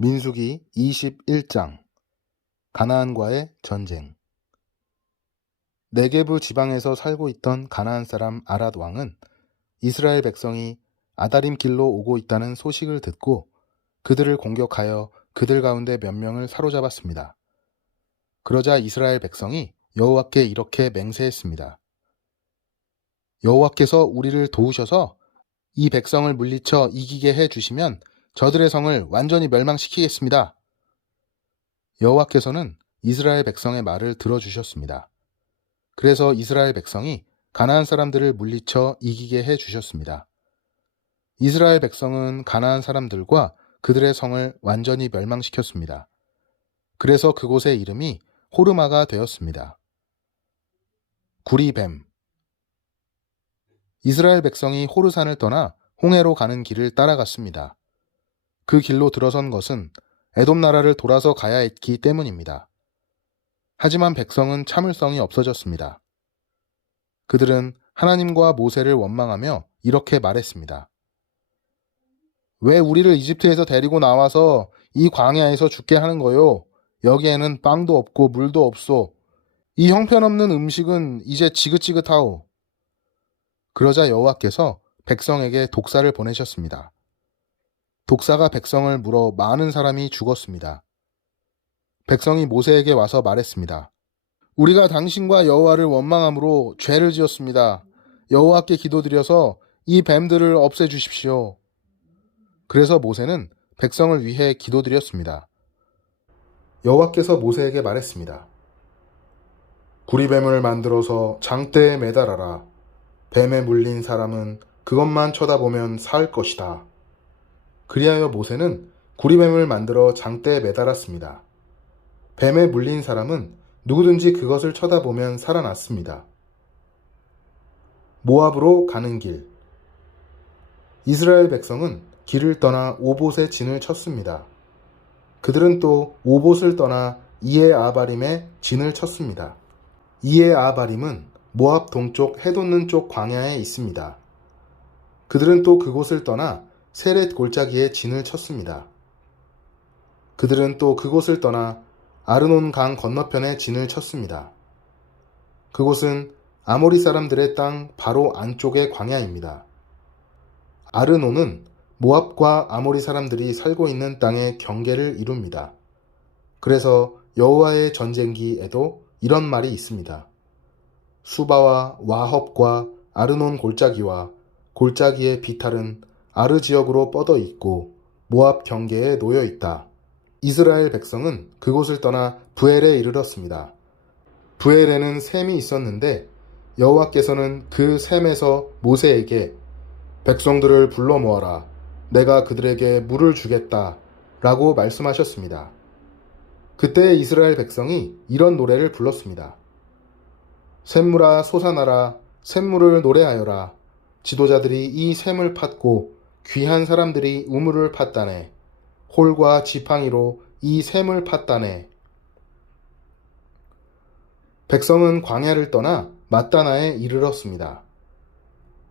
민수기 21장 가나안과의 전쟁. 네게부 지방에서 살고 있던 가나안 사람 아랏 왕은 이스라엘 백성이 아다림 길로 오고 있다는 소식을 듣고 그들을 공격하여 그들 가운데 몇 명을 사로잡았습니다. 그러자 이스라엘 백성이 여호와께 이렇게 맹세했습니다. 여호와께서 우리를 도우셔서 이 백성을 물리쳐 이기게 해 주시면 저들의 성을 완전히 멸망시키겠습니다. 여호와께서는 이스라엘 백성의 말을 들어주셨습니다. 그래서 이스라엘 백성이 가나안 사람들을 물리쳐 이기게 해 주셨습니다. 이스라엘 백성은 가나안 사람들과 그들의 성을 완전히 멸망시켰습니다. 그래서 그곳의 이름이 호르마가 되었습니다. 구리뱀. 이스라엘 백성이 호르산을 떠나 홍해로 가는 길을 따라갔습니다. 그 길로 들어선 것은 에돔 나라를 돌아서 가야 했기 때문입니다. 하지만 백성은 참을성이 없어졌습니다. 그들은 하나님과 모세를 원망하며 이렇게 말했습니다. 왜 우리를 이집트에서 데리고 나와서 이 광야에서 죽게 하는 거요? 여기에는 빵도 없고 물도 없소. 이 형편없는 음식은 이제 지긋지긋하오. 그러자 여호와께서 백성에게 독사를 보내셨습니다. 독사가 백성을 물어 많은 사람이 죽었습니다. 백성이 모세에게 와서 말했습니다. 우리가 당신과 여호와를 원망함으로 죄를 지었습니다. 여호와께 기도드려서 이 뱀들을 없애주십시오. 그래서 모세는 백성을 위해 기도드렸습니다. 여호와께서 모세에게 말했습니다. 구리뱀을 만들어서 장대에 매달아라. 뱀에 물린 사람은 그것만 쳐다보면 살 것이다. 그리하여 모세는 구리뱀을 만들어 장대에 매달았습니다. 뱀에 물린 사람은 누구든지 그것을 쳐다보면 살아났습니다. 모압으로 가는 길. 이스라엘 백성은 길을 떠나 오봇에 진을 쳤습니다. 그들은 또 오봇을 떠나 이에 아바림에 진을 쳤습니다. 이에 아바림은 모압 동쪽 해돋는 쪽 광야에 있습니다. 그들은 또 그곳을 떠나 세렛 골짜기에 진을 쳤습니다. 그들은 또 그곳을 떠나 아르논 강 건너편에 진을 쳤습니다. 그곳은 아모리 사람들의 땅 바로 안쪽의 광야입니다. 아르논은 모압과 아모리 사람들이 살고 있는 땅의 경계를 이룹니다. 그래서 여호와의 전쟁기에도 이런 말이 있습니다. 수바와 와헙과 아르논 골짜기와 골짜기의 비탈은 아르 지역으로 뻗어 있고 모압 경계에 놓여 있다. 이스라엘 백성은 그곳을 떠나 부엘에 이르렀습니다. 부엘에는 샘이 있었는데 여호와께서는 그 샘에서 모세에게 백성들을 불러 모아라. 내가 그들에게 물을 주겠다. 라고 말씀하셨습니다. 그때 이스라엘 백성이 이런 노래를 불렀습니다. 샘물아 솟아나라. 샘물을 노래하여라. 지도자들이 이 샘을 팠고 귀한 사람들이 우물을 팠다네. 홀과 지팡이로 이 샘을 팠다네. 백성은 광야를 떠나 맛다나에 이르렀습니다.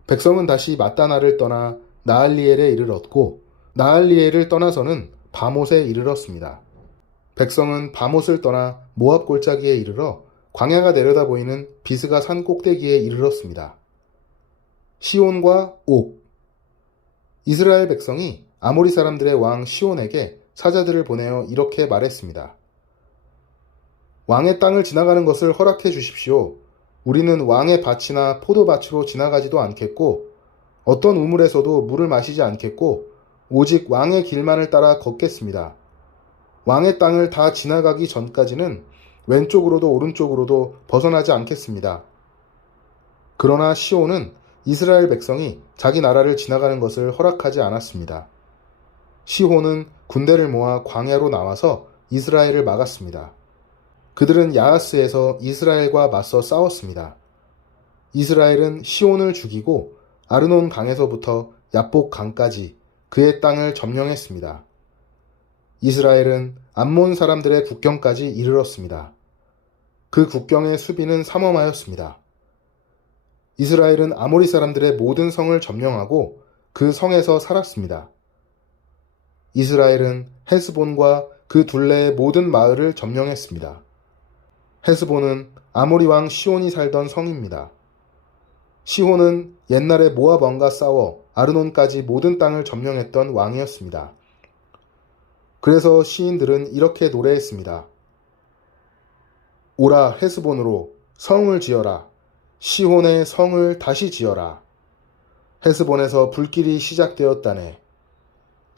백성은 다시 맛다나를 떠나 나알리엘에 이르렀고 나알리엘을 떠나서는 바못에 이르렀습니다. 백성은 바못을 떠나 모압 골짜기에 이르러 광야가 내려다 보이는 비스가 산 꼭대기에 이르렀습니다. 시온과 옥. 이스라엘 백성이 아모리 사람들의 왕 시온에게 사자들을 보내어 이렇게 말했습니다. 왕의 땅을 지나가는 것을 허락해 주십시오. 우리는 왕의 밭이나 포도밭으로 지나가지도 않겠고 어떤 우물에서도 물을 마시지 않겠고 오직 왕의 길만을 따라 걷겠습니다. 왕의 땅을 다 지나가기 전까지는 왼쪽으로도 오른쪽으로도 벗어나지 않겠습니다. 그러나 시온은 이스라엘 백성이 자기 나라를 지나가는 것을 허락하지 않았습니다. 시온은 군대를 모아 광야로 나와서 이스라엘을 막았습니다. 그들은 야하스에서 이스라엘과 맞서 싸웠습니다. 이스라엘은 시온을 죽이고 아르논 강에서부터 야복 강까지 그의 땅을 점령했습니다. 이스라엘은 암몬 사람들의 국경까지 이르렀습니다. 그 국경의 수비는 삼엄하였습니다. 이스라엘은 아모리 사람들의 모든 성을 점령하고 그 성에서 살았습니다. 이스라엘은 헤스본과 그 둘레의 모든 마을을 점령했습니다. 헤스본은 아모리 왕 시온이 살던 성입니다. 시온은 옛날에 모압 왕과 싸워 아르논까지 모든 땅을 점령했던 왕이었습니다. 그래서 시인들은 이렇게 노래했습니다. 오라 헤스본으로 성을 지어라. 시온의 성을 다시 지어라. 헤스본에서 불길이 시작되었다네.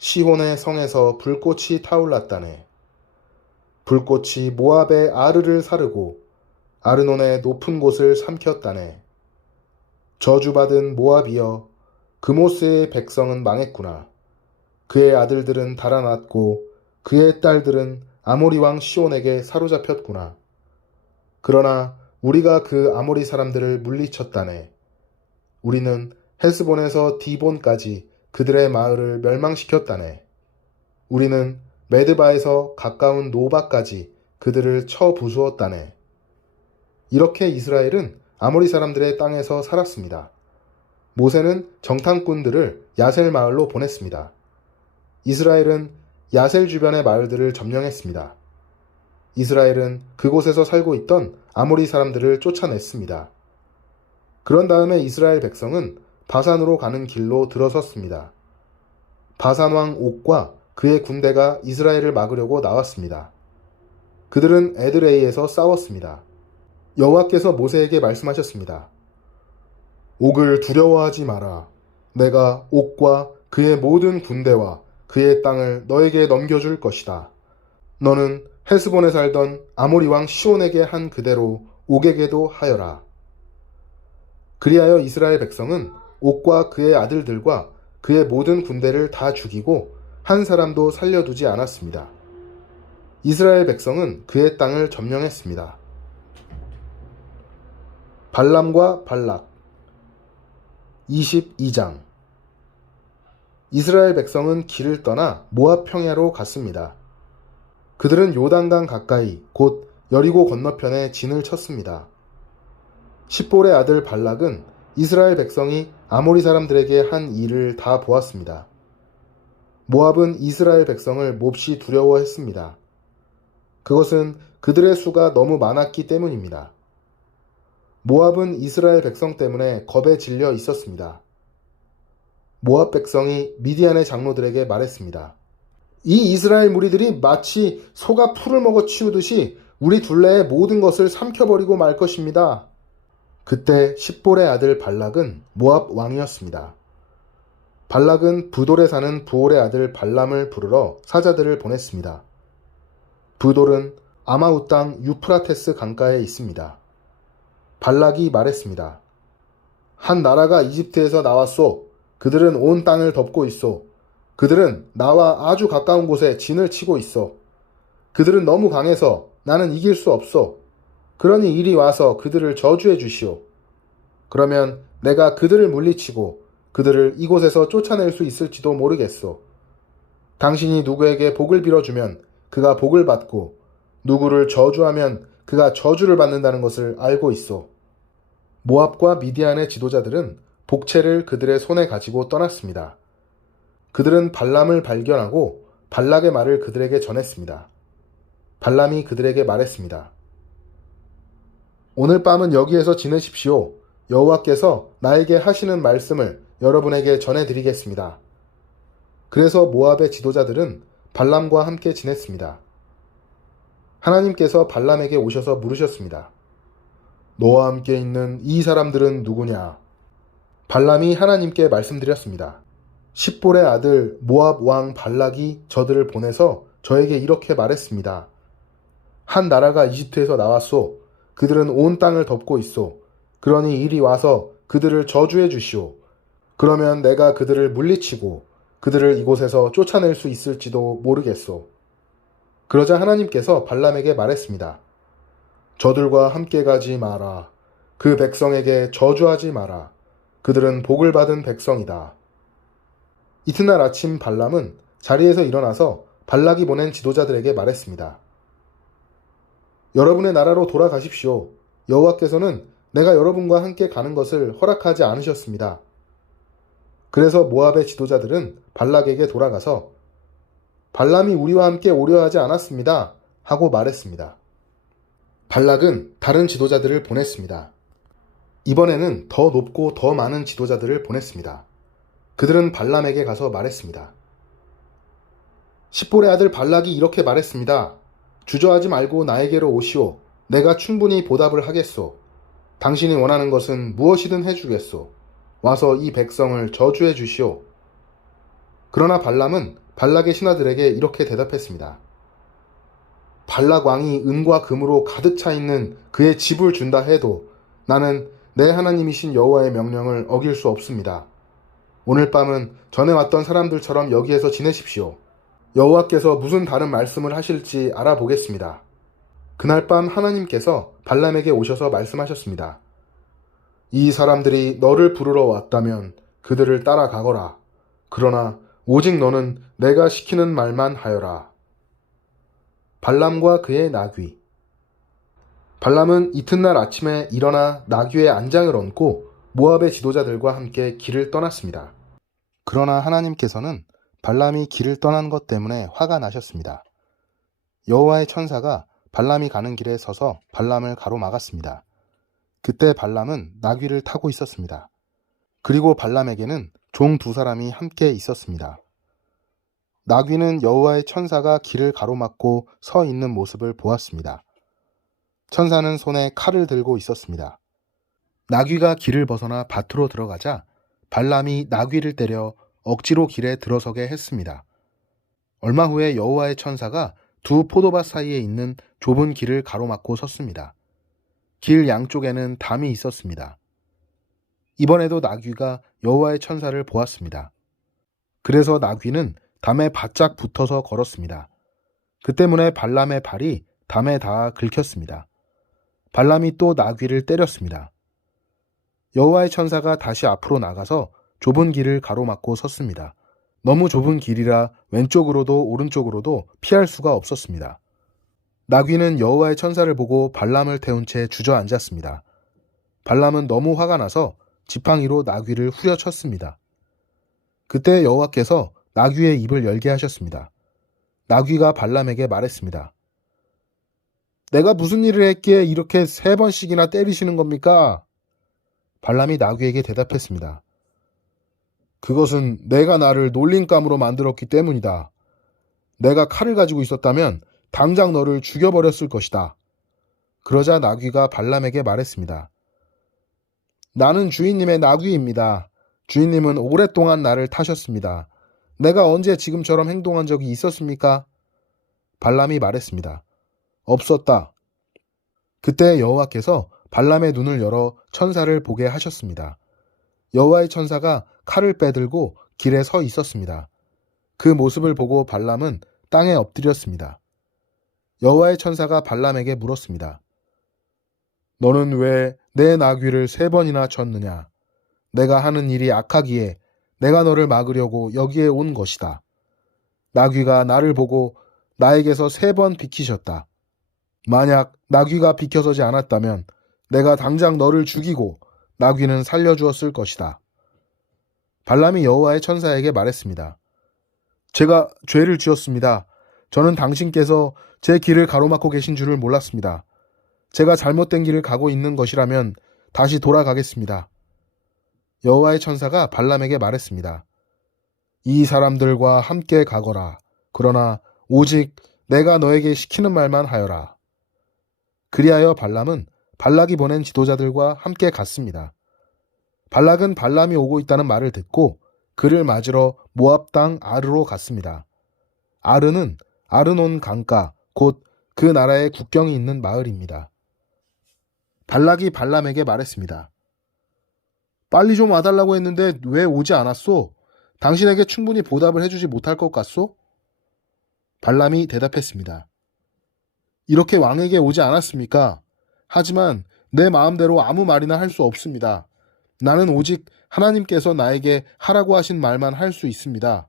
시온의 성에서 불꽃이 타올랐다네. 불꽃이 모압의 아르를 사르고 아르논의 높은 곳을 삼켰다네. 저주받은 모압이여, 그모스의 백성은 망했구나. 그의 아들들은 달아났고 그의 딸들은 아모리 왕 시온에게 사로잡혔구나. 그러나 우리가 그 아모리 사람들을 물리쳤다네. 우리는 헤스본에서 디본까지 그들의 마을을 멸망시켰다네. 우리는 메드바에서 가까운 노바까지 그들을 쳐 부수었다네. 이렇게 이스라엘은 아모리 사람들의 땅에서 살았습니다. 모세는 정탐꾼들을 야셀 마을로 보냈습니다. 이스라엘은 야셀 주변의 마을들을 점령했습니다. 이스라엘은 그곳에서 살고 있던 아모리 사람들을 쫓아냈습니다. 그런 다음에 이스라엘 백성은 바산으로 가는 길로 들어섰습니다. 바산 왕 옥과 그의 군대가 이스라엘을 막으려고 나왔습니다. 그들은 에드레이에서 싸웠습니다. 여호와께서 모세에게 말씀하셨습니다. 옥을 두려워하지 마라. 내가 옥과 그의 모든 군대와 그의 땅을 너에게 넘겨줄 것이다. 너는 헤스본에 살던 아모리 왕 시온에게 한 그대로 옥에게도 하여라. 그리하여 이스라엘 백성은 옥과 그의 아들들과 그의 모든 군대를 다 죽이고 한 사람도 살려두지 않았습니다. 이스라엘 백성은 그의 땅을 점령했습니다. 발람과 발락 22장 이스라엘 백성은 길을 떠나 모압 평야로 갔습니다. 그들은 요단강 가까이 곧 여리고 건너편에 진을 쳤습니다. 십볼의 아들 발락은 이스라엘 백성이 아모리 사람들에게 한 일을 다 보았습니다. 모압은 이스라엘 백성을 몹시 두려워했습니다. 그것은 그들의 수가 너무 많았기 때문입니다. 모압은 이스라엘 백성 때문에 겁에 질려 있었습니다. 모압 백성이 미디안의 장로들에게 말했습니다. 이 이스라엘 무리들이 마치 소가 풀을 먹어 치우듯이 우리 둘레의 모든 것을 삼켜버리고 말 것입니다. 그때 십볼의 아들 발락은 모압 왕이었습니다. 발락은 부돌에 사는 부올의 아들 발람을 부르러 사자들을 보냈습니다. 부돌은 아마우 땅 유프라테스 강가에 있습니다. 발락이 말했습니다. 한 나라가 이집트에서 나왔소. 그들은 온 땅을 덮고 있소. 그들은 나와 아주 가까운 곳에 진을 치고 있어. 그들은 너무 강해서 나는 이길 수 없어. 그러니 이리 와서 그들을 저주해 주시오. 그러면 내가 그들을 물리치고 그들을 이곳에서 쫓아낼 수 있을지도 모르겠소. 당신이 누구에게 복을 빌어주면 그가 복을 받고 누구를 저주하면 그가 저주를 받는다는 것을 알고 있소. 모압과 미디안의 지도자들은 복채를 그들의 손에 가지고 떠났습니다. 그들은 발람을 발견하고 발락의 말을 그들에게 전했습니다. 발람이 그들에게 말했습니다. 오늘 밤은 여기에서 지내십시오. 여호와께서 나에게 하시는 말씀을 여러분에게 전해드리겠습니다. 그래서 모압의 지도자들은 발람과 함께 지냈습니다. 하나님께서 발람에게 오셔서 물으셨습니다. 너와 함께 있는 이 사람들은 누구냐? 발람이 하나님께 말씀드렸습니다. 십볼의 아들 모압 왕 발락이 저들을 보내서 저에게 이렇게 말했습니다. 한 나라가 이집트에서 나왔소. 그들은 온 땅을 덮고 있소. 그러니 이리 와서 그들을 저주해 주시오. 그러면 내가 그들을 물리치고 그들을 이곳에서 쫓아낼 수 있을지도 모르겠소. 그러자 하나님께서 발람에게 말했습니다. 저들과 함께 가지 마라. 그 백성에게 저주하지 마라. 그들은 복을 받은 백성이다. 이튿날 아침 발람은 자리에서 일어나서 발락이 보낸 지도자들에게 말했습니다. 여러분의 나라로 돌아가십시오. 여호와께서는 내가 여러분과 함께 가는 것을 허락하지 않으셨습니다. 그래서 모압의 지도자들은 발락에게 돌아가서 발람이 우리와 함께 오려 하지 않았습니다. 하고 말했습니다. 발락은 다른 지도자들을 보냈습니다. 이번에는 더 높고 더 많은 지도자들을 보냈습니다. 그들은 발람에게 가서 말했습니다. 십볼의 아들 발락이 이렇게 말했습니다. 주저하지 말고 나에게로 오시오. 내가 충분히 보답을 하겠소. 당신이 원하는 것은 무엇이든 해주겠소. 와서 이 백성을 저주해 주시오. 그러나 발람은 발락의 신하들에게 이렇게 대답했습니다. 발락 왕이 은과 금으로 가득 차 있는 그의 집을 준다 해도 나는 내 하나님이신 여호와의 명령을 어길 수 없습니다. 오늘 밤은 전에 왔던 사람들처럼 여기에서 지내십시오. 여호와께서 무슨 다른 말씀을 하실지 알아보겠습니다. 그날 밤 하나님께서 발람에게 오셔서 말씀하셨습니다. 이 사람들이 너를 부르러 왔다면 그들을 따라가거라. 그러나 오직 너는 내가 시키는 말만 하여라. 발람과 그의 나귀. 발람은 이튿날 아침에 일어나 나귀의 안장을 얹고 모압의 지도자들과 함께 길을 떠났습니다. 그러나 하나님께서는 발람이 길을 떠난 것 때문에 화가 나셨습니다. 여호와의 천사가 발람이 가는 길에 서서 발람을 가로막았습니다. 그때 발람은 나귀를 타고 있었습니다. 그리고 발람에게는 종 2사람이 함께 있었습니다. 나귀는 여호와의 천사가 길을 가로막고 서 있는 모습을 보았습니다. 천사는 손에 칼을 들고 있었습니다. 나귀가 길을 벗어나 밭으로 들어가자 발람이 나귀를 때려 억지로 길에 들어서게 했습니다. 얼마 후에 여호와의 천사가 2 포도밭 사이에 있는 좁은 길을 가로막고 섰습니다. 길 양쪽에는 담이 있었습니다. 이번에도 나귀가 여호와의 천사를 보았습니다. 그래서 나귀는 담에 바짝 붙어서 걸었습니다. 그 때문에 발람의 발이 담에 닿아 긁혔습니다. 발람이 또 나귀를 때렸습니다. 여호와의 천사가 다시 앞으로 나가서 좁은 길을 가로막고 섰습니다. 너무 좁은 길이라 왼쪽으로도 오른쪽으로도 피할 수가 없었습니다. 나귀는 여호와의 천사를 보고 발람을 태운 채 주저앉았습니다. 발람은 너무 화가 나서 지팡이로 나귀를 후려쳤습니다. 그때 여호와께서 나귀의 입을 열게 하셨습니다. 나귀가 발람에게 말했습니다. 내가 무슨 일을 했기에 이렇게 3번씩이나 때리시는 겁니까? 발람이 나귀에게 대답했습니다. 그것은 내가 나를 놀림감으로 만들었기 때문이다. 내가 칼을 가지고 있었다면 당장 너를 죽여버렸을 것이다. 그러자 나귀가 발람에게 말했습니다. 나는 주인님의 나귀입니다. 주인님은 오랫동안 나를 타셨습니다. 내가 언제 지금처럼 행동한 적이 있었습니까? 발람이 말했습니다. 없었다. 그때 여호와께서 발람의 눈을 열어 천사를 보게 하셨습니다. 여호와의 천사가 칼을 빼들고 길에 서 있었습니다. 그 모습을 보고 발람은 땅에 엎드렸습니다. 여호와의 천사가 발람에게 물었습니다. 너는 왜 내 나귀를 3번이나 쳤느냐? 내가 하는 일이 악하기에 내가 너를 막으려고 여기에 온 것이다. 나귀가 나를 보고 나에게서 3번 비키셨다. 만약 나귀가 비켜서지 않았다면 내가 당장 너를 죽이고 나귀는 살려주었을 것이다. 발람이 여호와의 천사에게 말했습니다. 제가 죄를 지었습니다. 저는 당신께서 제 길을 가로막고 계신 줄을 몰랐습니다. 제가 잘못된 길을 가고 있는 것이라면 다시 돌아가겠습니다. 여호와의 천사가 발람에게 말했습니다. 이 사람들과 함께 가거라. 그러나 오직 내가 너에게 시키는 말만 하여라. 그리하여 발람은 발락이 보낸 지도자들과 함께 갔습니다. 발락은 발람이 오고 있다는 말을 듣고 그를 맞으러 모압 땅 아르로 갔습니다. 아르는 아르논 강가, 곧 그 나라의 국경이 있는 마을입니다. 발락이 발람에게 말했습니다. 빨리 좀 와달라고 했는데 왜 오지 않았소? 당신에게 충분히 보답을 해주지 못할 것 같소? 발람이 대답했습니다. 이렇게 왕에게 오지 않았습니까? 하지만 내 마음대로 아무 말이나 할 수 없습니다. 나는 오직 하나님께서 나에게 하라고 하신 말만 할 수 있습니다.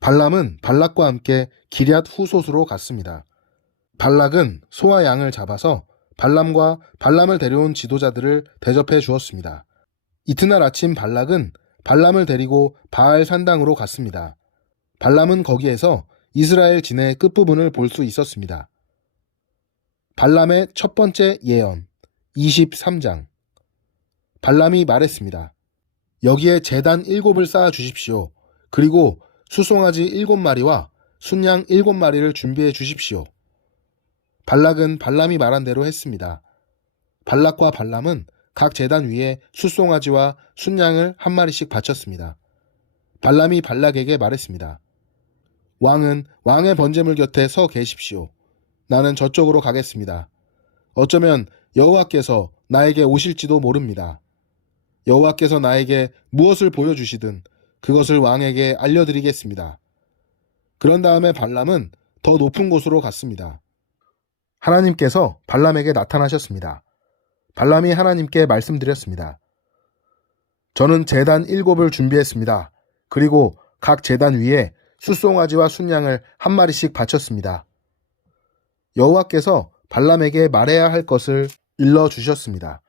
발람은 발락과 함께 기럇 후솥으로 갔습니다. 발락은 소와 양을 잡아서 발람과 발람을 데려온 지도자들을 대접해 주었습니다. 이튿날 아침 발락은 발람을 데리고 바알 산당으로 갔습니다. 발람은 거기에서 이스라엘 진의 끝부분을 볼 수 있었습니다. 발람의 첫 번째 예언 23장. 발람이 말했습니다. 여기에 제단 7을 쌓아 주십시오. 그리고 수송아지 7마리와 순양 7마리를 준비해 주십시오. 발락은 발람이 말한 대로 했습니다. 발락과 발람은 각 제단 위에 숫송아지와 순양을 한 마리씩 바쳤습니다. 발람이 발락에게 말했습니다. 왕은 왕의 번제물 곁에 서 계십시오. 나는 저쪽으로 가겠습니다. 어쩌면 여호와께서 나에게 오실지도 모릅니다. 여호와께서 나에게 무엇을 보여주시든 그것을 왕에게 알려드리겠습니다. 그런 다음에 발람은 더 높은 곳으로 갔습니다. 하나님께서 발람에게 나타나셨습니다. 발람이 하나님께 말씀드렸습니다. 저는 제단 7을 준비했습니다. 그리고 각 제단 위에 숫송아지와 순양을 한 마리씩 바쳤습니다. 여호와께서 발람에게 말해야 할 것을 일러주셨습니다.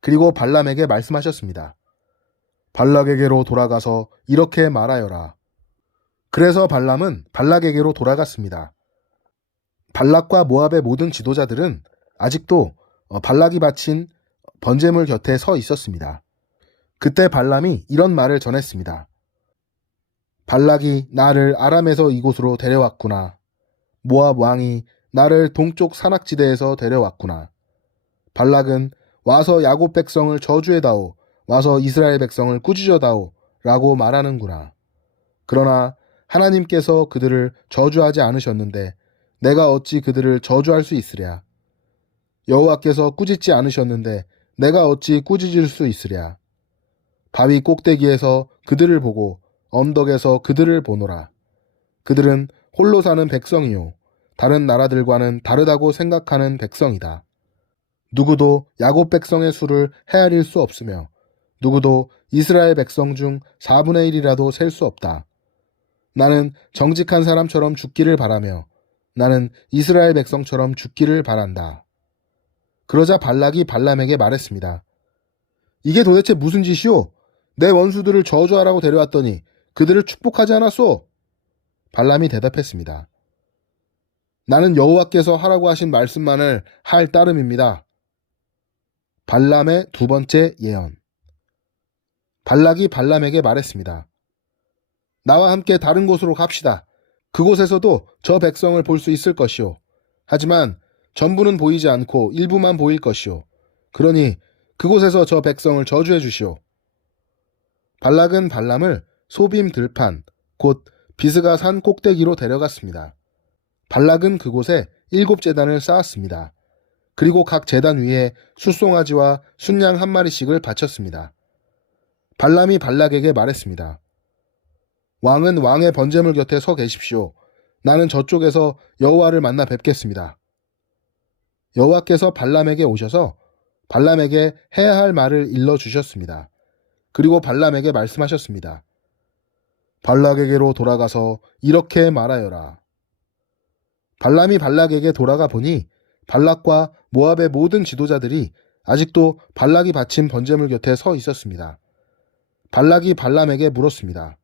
그리고 발람에게 말씀하셨습니다. 발락에게로 돌아가서 이렇게 말하여라. 그래서 발람은 발락에게로 돌아갔습니다. 발락과 모압의 모든 지도자들은 아직도 발락이 바친 번제물 곁에 서 있었습니다. 그때 발람이 이런 말을 전했습니다. 발락이 나를 아람에서 이곳으로 데려왔구나. 모압 왕이 나를 동쪽 산악지대에서 데려왔구나. 발락은 와서 야곱 백성을 저주해다오. 와서 이스라엘 백성을 꾸짖어다오. 라고 말하는구나. 그러나 하나님께서 그들을 저주하지 않으셨는데 내가 어찌 그들을 저주할 수 있으랴. 여호와께서 꾸짖지 않으셨는데 내가 어찌 꾸짖을 수 있으랴. 바위 꼭대기에서 그들을 보고 언덕에서 그들을 보노라. 그들은 홀로 사는 백성이요 다른 나라들과는 다르다고 생각하는 백성이다. 누구도 야곱 백성의 수를 헤아릴 수 없으며 누구도 이스라엘 백성 중 4분의 1이라도 셀 수 없다. 나는 정직한 사람처럼 죽기를 바라며 나는 이스라엘 백성처럼 죽기를 바란다. 그러자 발락이 발람에게 말했습니다. 이게 도대체 무슨 짓이오? 내 원수들을 저주하라고 데려왔더니 그들을 축복하지 않았소? 발람이 대답했습니다. 나는 여호와께서 하라고 하신 말씀만을 할 따름입니다. 발람의 두 번째 예언. 발락이 발람에게 말했습니다. 나와 함께 다른 곳으로 갑시다. 그곳에서도 저 백성을 볼 수 있을 것이오. 하지만 전부는 보이지 않고 일부만 보일 것이오. 그러니 그곳에서 저 백성을 저주해 주시오. 발락은 발람을 소빔 들판, 곧 비스가 산 꼭대기로 데려갔습니다. 발락은 그곳에 7제단을 쌓았습니다. 그리고 각 제단 위에 숫송아지와 순양 한 마리씩을 바쳤습니다. 발람이 발락에게 말했습니다. 왕은 왕의 번제물 곁에 서 계십시오. 나는 저쪽에서 여호와를 만나 뵙겠습니다. 여호와께서 발람에게 오셔서 발람에게 해야 할 말을 일러주셨습니다. 그리고 발람에게 말씀하셨습니다. 발락에게로 돌아가서 이렇게 말하여라. 발람이 발락에게 돌아가 보니 발락과 모압의 모든 지도자들이 아직도 발락이 바친 번제물 곁에 서 있었습니다. 발락이 발람에게 물었습니다.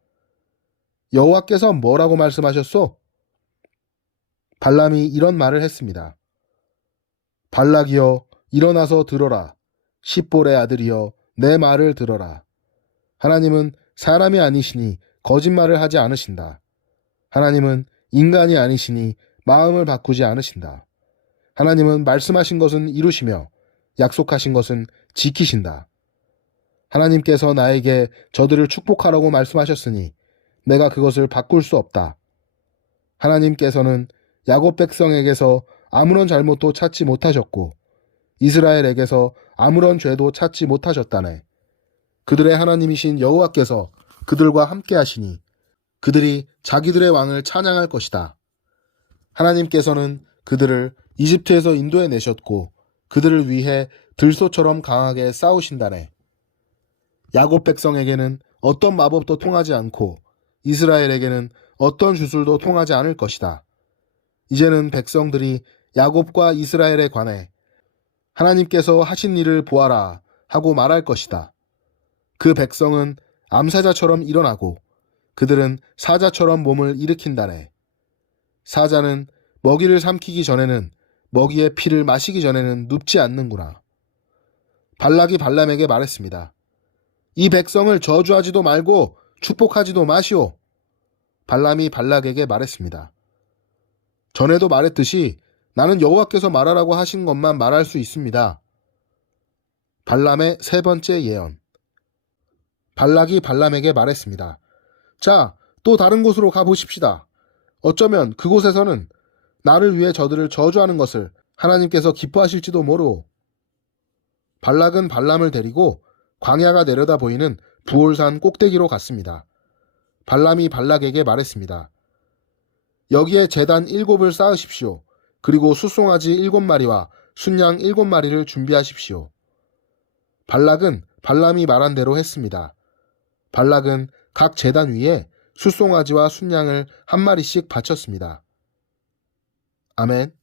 여호와께서 뭐라고 말씀하셨소? 발람이 이런 말을 했습니다. 발락이여 일어나서 들어라. 십볼의 아들이여 내 말을 들어라. 하나님은 사람이 아니시니 거짓말을 하지 않으신다. 하나님은 인간이 아니시니 마음을 바꾸지 않으신다. 하나님은 말씀하신 것은 이루시며 약속하신 것은 지키신다. 하나님께서 나에게 저들을 축복하라고 말씀하셨으니 내가 그것을 바꿀 수 없다. 하나님께서는 야곱 백성에게서 아무런 잘못도 찾지 못하셨고 이스라엘에게서 아무런 죄도 찾지 못하셨다네. 그들의 하나님이신 여호와께서 그들과 함께 하시니 그들이 자기들의 왕을 찬양할 것이다. 하나님께서는 그들을 이집트에서 인도해 내셨고 그들을 위해 들소처럼 강하게 싸우신다네. 야곱 백성에게는 어떤 마법도 통하지 않고 이스라엘에게는 어떤 주술도 통하지 않을 것이다. 이제는 백성들이 야곱과 이스라엘에 관해 하나님께서 하신 일을 보아라 하고 말할 것이다. 그 백성은 암사자처럼 일어나고 그들은 사자처럼 몸을 일으킨다네. 사자는 먹이를 삼키기 전에는, 먹이의 피를 마시기 전에는 눕지 않는구나. 발락이 발람에게 말했습니다. 이 백성을 저주하지도 말고 축복하지도 마시오. 발람이 발락에게 말했습니다. 전에도 말했듯이 나는 여호와께서 말하라고 하신 것만 말할 수 있습니다. 발람의 세 번째 예언. 발락이 발람에게 말했습니다. 자, 또 다른 곳으로 가보십시다. 어쩌면 그곳에서는 나를 위해 저들을 저주하는 것을 하나님께서 기뻐하실지도 모르오. 발락은 발람을 데리고 광야가 내려다 보이는 부올산 꼭대기로 갔습니다. 발람이 발락에게 말했습니다. 여기에 제단 7을 쌓으십시오. 그리고 숫송아지 7마리와 순양 7마리를 준비하십시오. 발락은 발람이 말한 대로 했습니다. 발락은 각 제단 위에 숫송아지와 순양을 한 마리씩 바쳤습니다. 아멘.